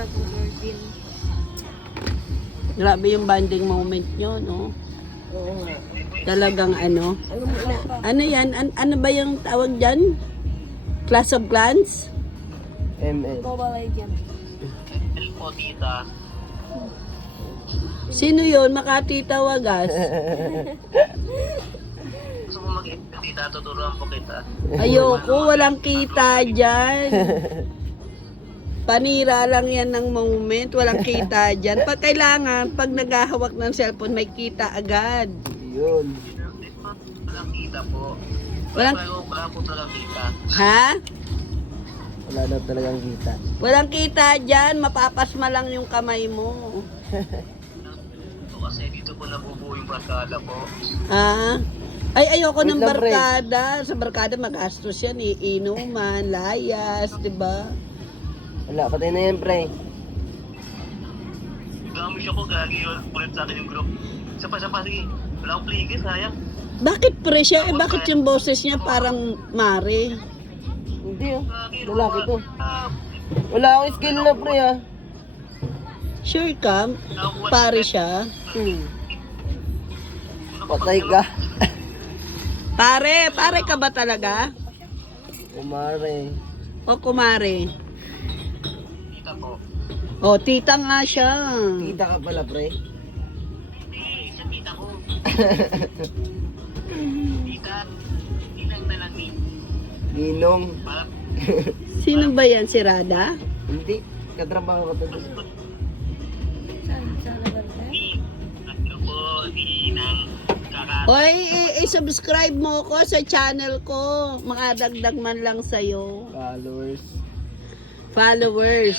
talagang virgin. Grabe yung bonding moment nyo, no? Oo nga. Talagang ano? Ano mo na? Ano yan? Ano ba yung tawag dyan? Clash of Clans? ML. Mobile Legend. po, tita. Sino yun? Makati Tawagas? Gusto mo mag-ibig, tita, tuturuan po kita. Ayoko, walang kita dyan. Panira lang yan ng moment. Walang kita dyan. Pag kailangan, pag naghahawak ng cellphone, may kita agad. Yun. Walang kita po. Walang- Wala po talagang kita. Ha? Wala daw talagang kita. Walang kita dyan. Mapapasma lang yung kamay mo. Ito kasi dito po nabubuo yung barkada po. Ah? Ay, ayoko Wait ng lang, pre. barkada. Sa barkada magastos yan eh. Inuman, layas, di ba? Wala, patay na yan, pre. Gamish ako, gagi yun. Ulit sa akin yung group. Isa pa, sige. Wala akong pligil, sayang. Bakit pre siya? Eh, bakit yung boses niya parang Mare? Hindi ah. Gagi, Lalaki to. ah, Wala akong skill na, pre ah. Sure ka? Pare siya? Patay ka. Pare ka ba talaga? Umare. O kumare? Tita po. O, tita nga siya. Kita ka pala, pre. Hindi, siya tita ko. Tita, tinang na lang ni. Ginong. Para, Sino ba yan? Si Rada? Hindi. Katrabaho ka to. Saan? Saan naganda? ano po, tinang kaka... Oy, i-subscribe mo ko sa channel ko. Makadagdag man lang sa'yo. Followers. Followers.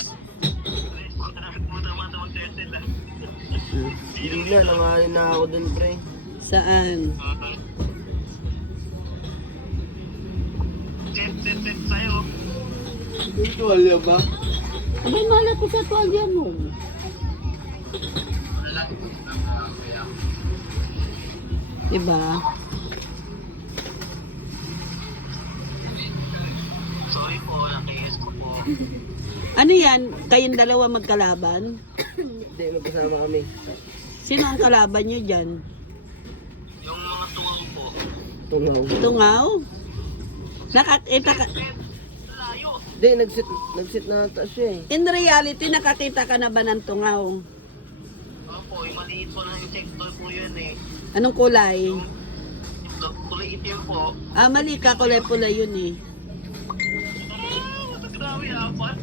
Hindi na, nanganin na ako dun, pre. Saan? Set sa'yo. Ito, alya ba? Abay, malat ko sa tuwalya mo. Diba? Sorry po, nakiyes ko po. Ano yan? Kayong dalawa magkalaban? Hindi, magkasama kami. Sino ang kalaban nyo dyan? Yung mga tungaw po. Tungaw. Tungaw? Nakakita ka... Layo. Hindi, nagsit na ata siya eh. In reality, nakakita ka na ba ng tungaw? Opo, yung maliit po na insecto po yun eh. Anong kulay? Yung kulay itim po. Ah, mali ka. Kulay pula yun eh. Grabe, apat.